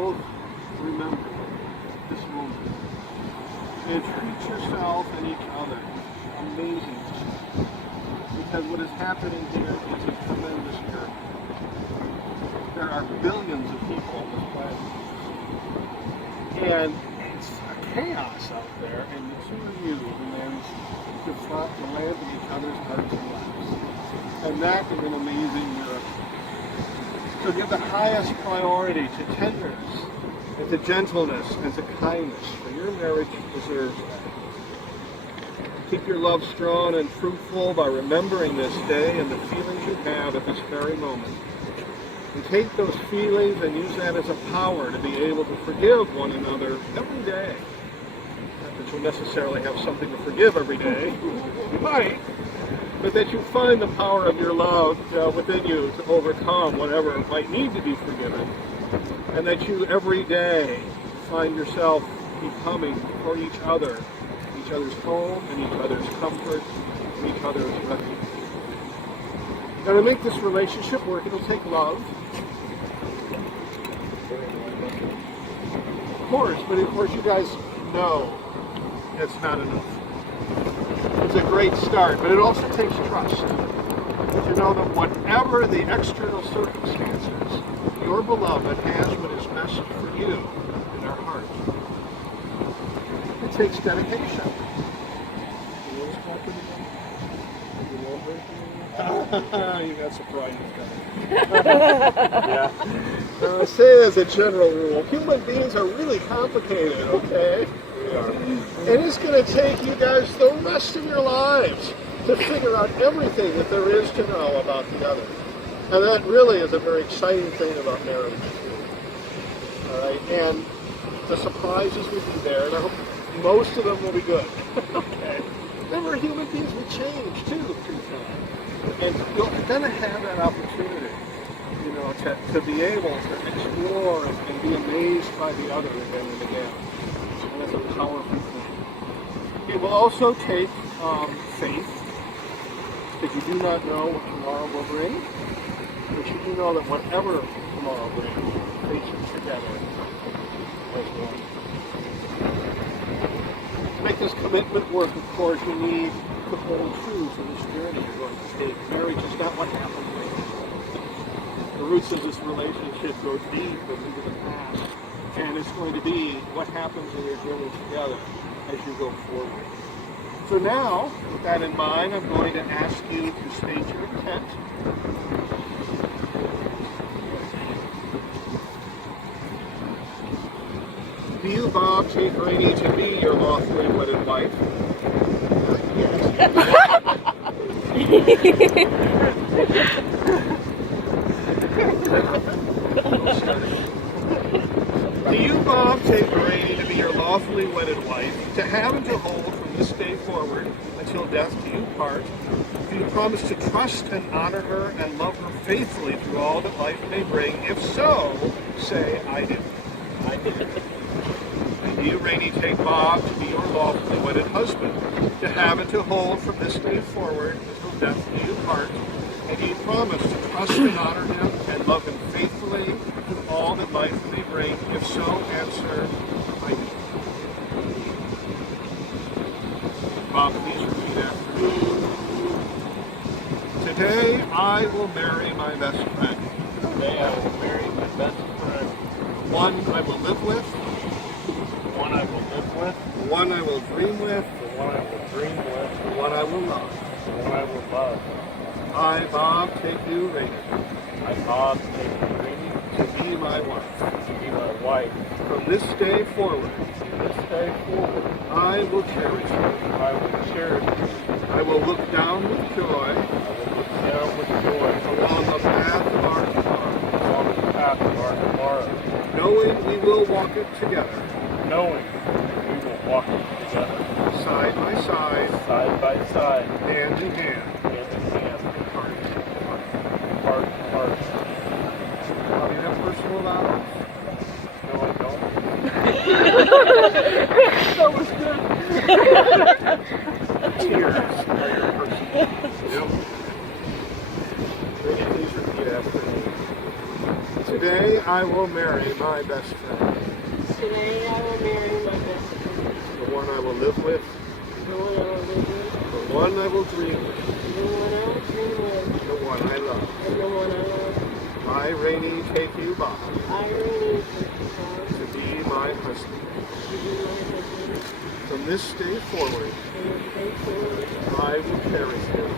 both remember this moment. And treat yourself and each other amazing. Because what is happening here is a tremendous miracle. There are billions of people on this planet. And it's chaos out there, and the two of you demands to land in each other's hearts and lives. And that is an amazing miracle. So give the highest priority to tenderness, and to gentleness, and to kindness, for your marriage deserves that. Keep your love strong and fruitful by remembering this day and the feelings you have at this very moment. And take those feelings and use that as a power to be able to forgive one another every day. Not that you'll necessarily have something to forgive every day. You might. But that you find the power of your love within you to overcome whatever might need to be forgiven. And that you every day find yourself becoming for each other's home and each other's comfort and each other's refuge. Now to make this relationship work, it'll take love. Of course you guys know it's not enough. It's a great start, but it also takes trust. To know that whatever the external circumstances, your beloved has what is best for you in their heart. It takes dedication. You got surprises coming. Yeah. I say as a general rule, human beings are really complicated, okay? And it's going to take you guys the rest of your lives to figure out everything that there is to know about the other. And that really is a very exciting thing about marriage. All right, and the surprises will be there, and I hope most of them will be good. Okay. Remember, human beings will change too through time. And you're going to have that opportunity, to be able to explore and be amazed by the other again and again. And that's a powerful thing. It will also take faith, because you do not know what tomorrow will bring, but you do know that whatever tomorrow brings, face it together as one. To make this commitment work, of course, you need to hold true to this journey you're going to take. Marriage is not what happens later. The roots of this relationship go deep into the past, and it's going to be what happens in your journey together as you go forward. So now, with that in mind, I'm going to ask you to state your intent. Do you, Bob, take Rene to be your lawfully wedded wife? Do you, Bob, take Rene to be your lawfully wedded wife, to have and to hold from this day forward until death do you part? Do you promise to trust and honor her and love her faithfully through all that life may bring? If so, say, I do. I do. And do you, Rene, take Bob to be your lawfully wedded husband, to have and to hold from this day forward until death do you part? And do you promise to trust and honor him and love him faithfully through all that life may bring? If so, answer, I do. Bob, please repeat after me. Today I will marry my best friend. Today I will marry my best friend. One I will live with. One I will live with. One I will dream with. The one I will dream with. The one I will love. The one I will love. I, Bob, take you, Rene. I, Bob, take you, Rene, to be my wife. to be my wife. From this day forward, From this day forward, I will cherish you. I will cherish you. I will look down with joy I will look down with joy along the path of our tomorrow, along the path of our tomorrow, knowing we will walk it together, knowing we will walk it together, side by side, hand in hand, hand in hand, heart to heart. heart to heart. Do you have personal vows? No, I don't. That was good. Tears are your personal. Yep. Rene, please repeat after me. Today I will marry my best friend. Today I will marry my best friend. The one I will live with. The one I will live with. The one I will dream with. The one I will dream with. The one I love. And the one I love. I, Rene Chormann, I, Rene Chormann, to be my husband. to be my husband. From this day forward, From this day forward, I will cherish him.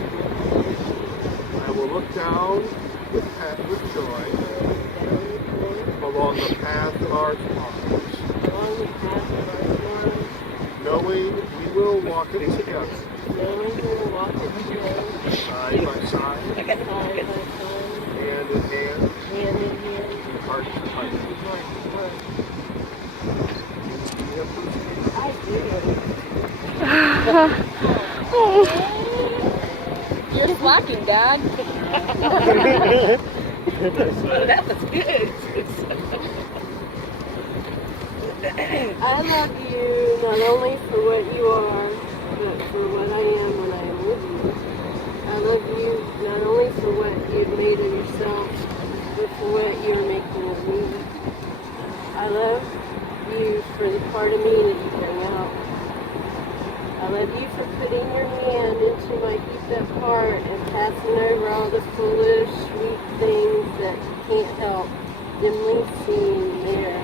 I will look down with joy along the path of our tomorrows, along the path of our tomorrows, knowing we will walk it together, knowing we will walk it together, side by side, side by side, hand in hand, hand in hand, and heart to heart. heart to heart. Do you appreciate I do. You're slacking, Dad. That was good. I love you not only for what you are, but for what I am when I am with you. I love you not only for what you've made of yourself, but for what you are making of me. I love you for the part of me that you bring out. I love you for putting your hand into my heaped up heart and passing over all the foolish, sweet things that you can't help dimly seeing there.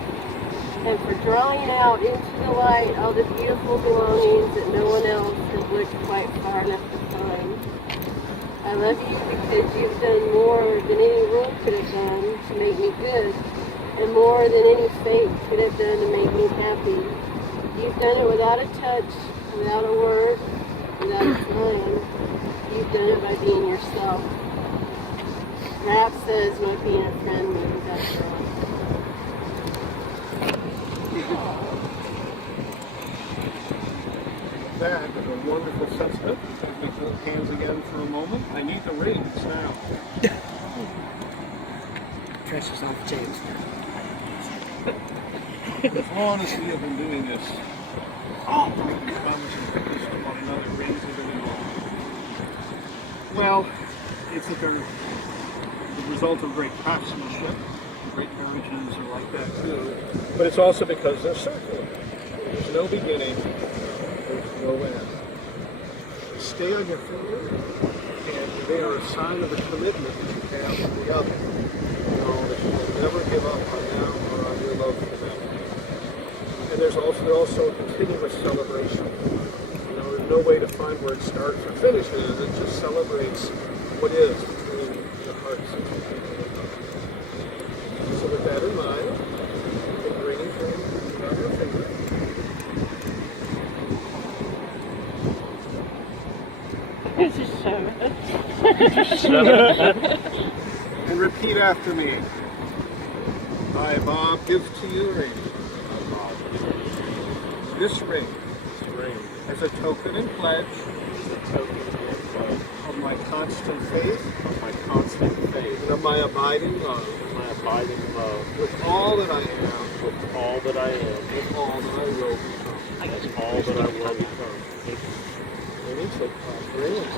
And for drawing out into the light all the beautiful belongings that no one else has looked quite far enough to find. I love you because you've done more than any world could have done to make me good, and more than any fate could have done to make me happy. You've done it without a touch, without a word, without a smile. You've done it by being yourself. Rap says not being a friend means after all. that is a wonderful sentiment. Take my hands again for a moment. I need the rings now. Pressure's off James now. As long as we have been doing this, we've been promising to one another rings have been involved. Well, it's the result of great craftsmanship. Great marriages are like that too. But it's also because they're circular. There's no beginning, there's no end. They stay on your finger, and they are a sign of the commitment that you have to the other. You know, that you will never give up on them or on your love for them. And they're also a continuous celebration. You know, there's no way to find where it starts or finishes. It just celebrates what is between the hearts of two people. So with that in mind, you can bring it on your finger. And repeat after me. I, Bob, give to you a ring. This ring as a token and pledge of my constant faith, and of my abiding love, with all that I am, with all that I will become. Maybe it's like rings.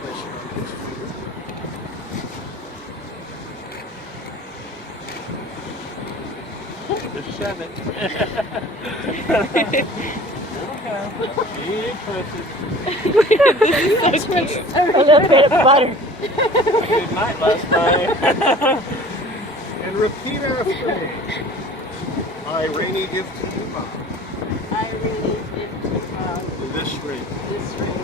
The 7. Big pussy. A little bit of butter. Good night last night. And repeat after me. I, Rene, give to you, Bob, I really give to Bob this ring this ring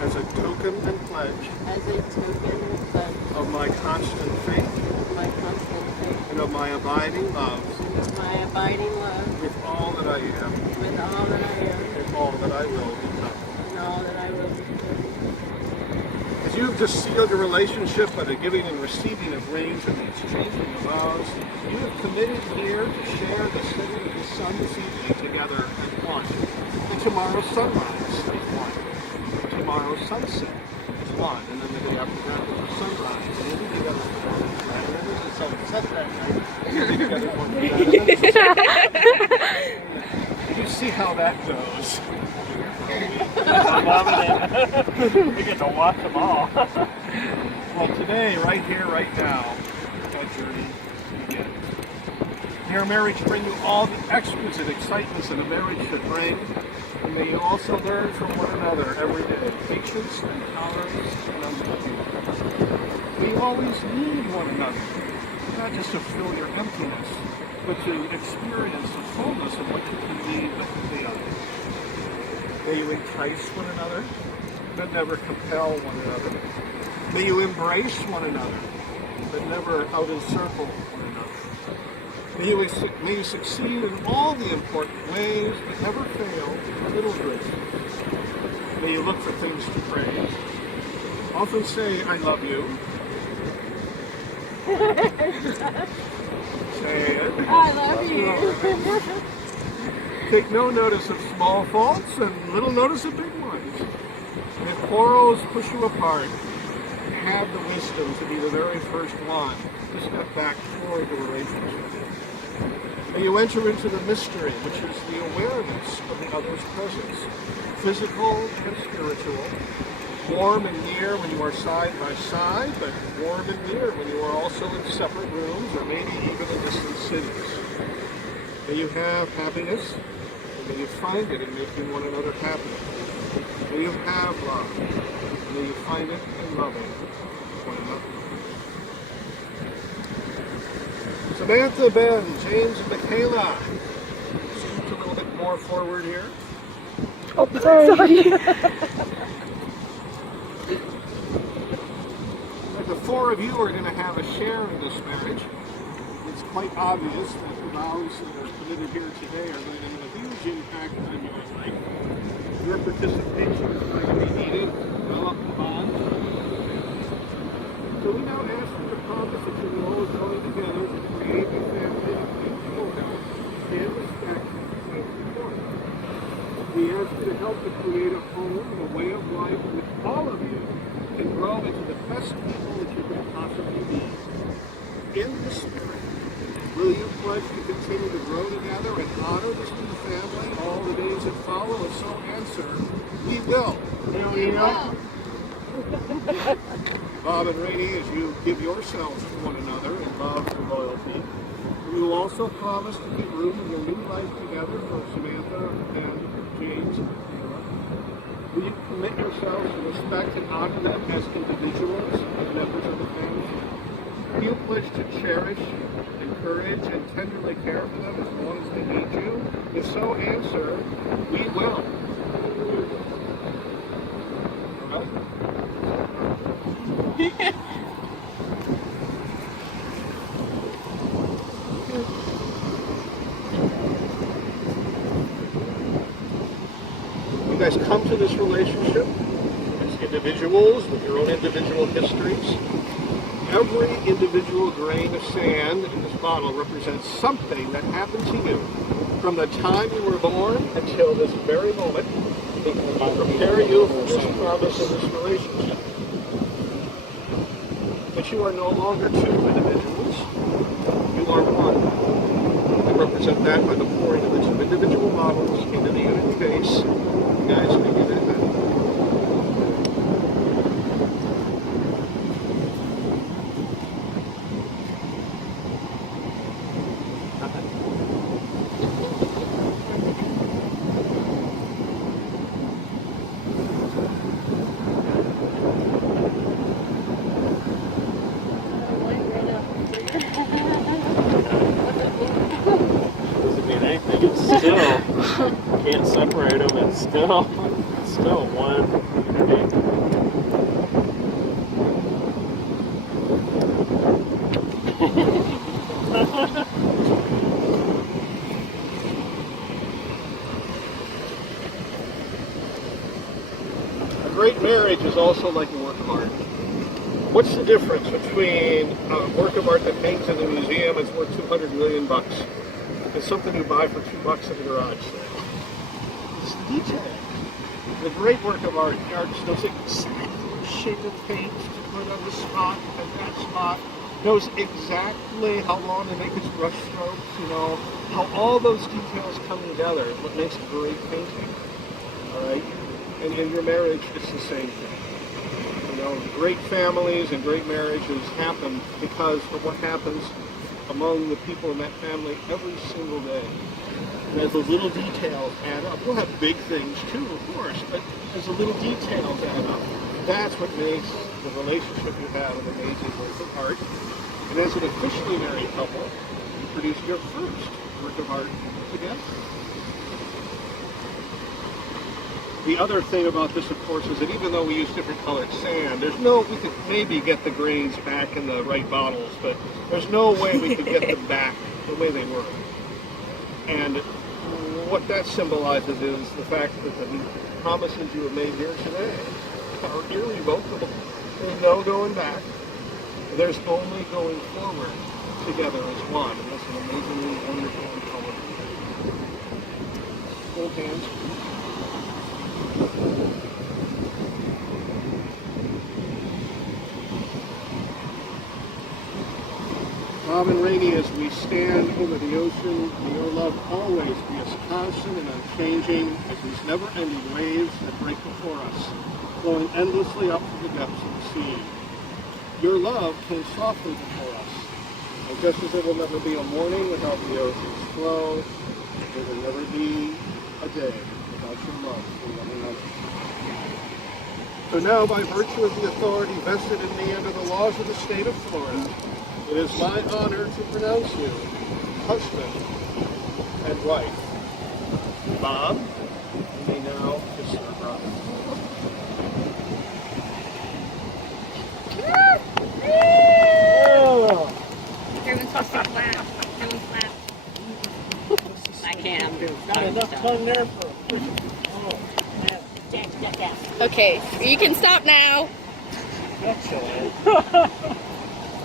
as a token and pledge as a token and pledge of my constant faith of my constant faith and of my abiding love and of my abiding love with all that I am with all that I am and all that I will become. and all that I will become. As you have just sealed your relationship by the giving and receiving of rings and the exchanging of vows, you have committed here to share the setting of the sun this evening together as one. And tomorrow's sunrise as one. And tomorrow's sunset as one. And then the day after that is the sunrise. And you'll be together for one. And then there's the sunset that night. And you'll be together for one. And you see how that goes. I'm loving it. We get to watch them all. Well, today, right here, right now, that journey begins. your marriage bring you all the exquisite excitements that a marriage should bring. And may you also learn from one another every day patience and tolerance and understanding. May you always need one another, not just to fill your emptiness, but to experience the fullness of what you can be with the other. May you entice one another, but never compel one another. May you embrace one another, but never out-encircle one another. May you succeed in all the important ways, but never fail in little graces. May you look for things to praise. Often say, I love you. Say it. I love you. Take no notice of small faults and little notice of big ones. And if quarrels push you apart, have the wisdom to be the very first one to step back toward the relationship. May you enter into the mystery, which is the awareness of the other's presence, physical and spiritual, warm and near when you are side by side, but warm and near when you are also in separate rooms or maybe even in distant cities. May you have happiness, and may you find it in making one another happy. May you have love, and may you find it in loving one another. Samantha, Ben, James, and Michaela. Scoot a little bit more forward here. Oh, sorry. The four of you are going to have a share in this marriage. It's quite obvious that the vows that are committed here today are going to have a huge impact on your life. Your participation is going to be needed to develop the bond. So we now ask you to promise that you will always join together to create a family of mutual help and respect and support. We ask you to help to create a home and a way of life in which all of you can grow into the best people that you can possibly be. In this spirit, will you pledge to continue to grow together and honor this new family all the days that follow? And so answer, we will. We will. Bob and Rene, as you give yourselves to one another in love and loyalty, you will also promise to give room in your new life together for Samantha and James and Michaela. Will you commit yourselves to respect and honor them as individuals, as members of the family? Will you pledge to cherish, encourage, and tenderly care for them as long as they need you? If so, answer, we will. You guys come to this relationship as individuals with your own individual histories. Every individual grain of sand in this bottle represents something that happened to you from the time you were born until this very moment to prepare you for this promise of this relationship. But you are no longer two individuals. You are one. I represent that by the pouring of the two individual bottles into the unity base. You guys may give it a minute. Doesn't mean anything. It's still can't separate them. It's still one unity. A great marriage is also like a work of art. What's the difference between a work of art that hangs in a museum that's worth $200 million and something you buy for $2 at a garage sale? It's the detail. The great work of art, the artist knows exactly what shape of paint to put on the spot and that spot, knows exactly how long to make his brush strokes, how all those details come together is what makes a great painting. All right? And in your marriage, it's the same thing. Great families and great marriages happen because of what happens among the people in that family every single day. And as those little details add up, we'll have big things too, of course, but as the little details add up, that's what makes the relationship you have an amazing work of art. And as an officially married couple, you produce your first work of art together. The other thing about this, of course, is that even though we use different colored sand, we could maybe get the grains back in the right bottles, but there's no way we could get them back the way they were. And what that symbolizes is the fact that the promises you have made here today are irrevocable. There's no going back. There's only going forward together as one. And that's an amazingly wonderful and colorful thing. Hold hands. Bob and Rene, as we stand over the ocean, may your love always be as constant and unchanging as these never-ending waves that break before us, flowing endlessly up to the depths of the sea. Your love came softly before us, and just as there will never be a morning without the ocean's flow, there will never be a day without your love for one another. So now, by virtue of the authority vested in me under the laws of the state of Florida, it is my honor to pronounce you husband and wife. Bob, you may now kiss your brother. Everyone's supposed to clap. Everyone's clap. I can't. Not enough fun there for a person. Okay, you can stop now.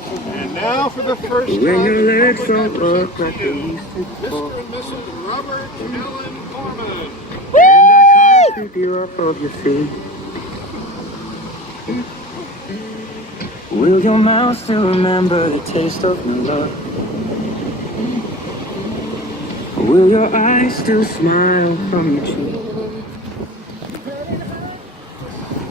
And now for the first time, When your legs public don't work like you, they used to Mr. and Mrs. Robert Allen Chormann. and I can't sweep you off of your feet. Will your mouth still remember the taste of my love? Will your eyes still smile from your cheek?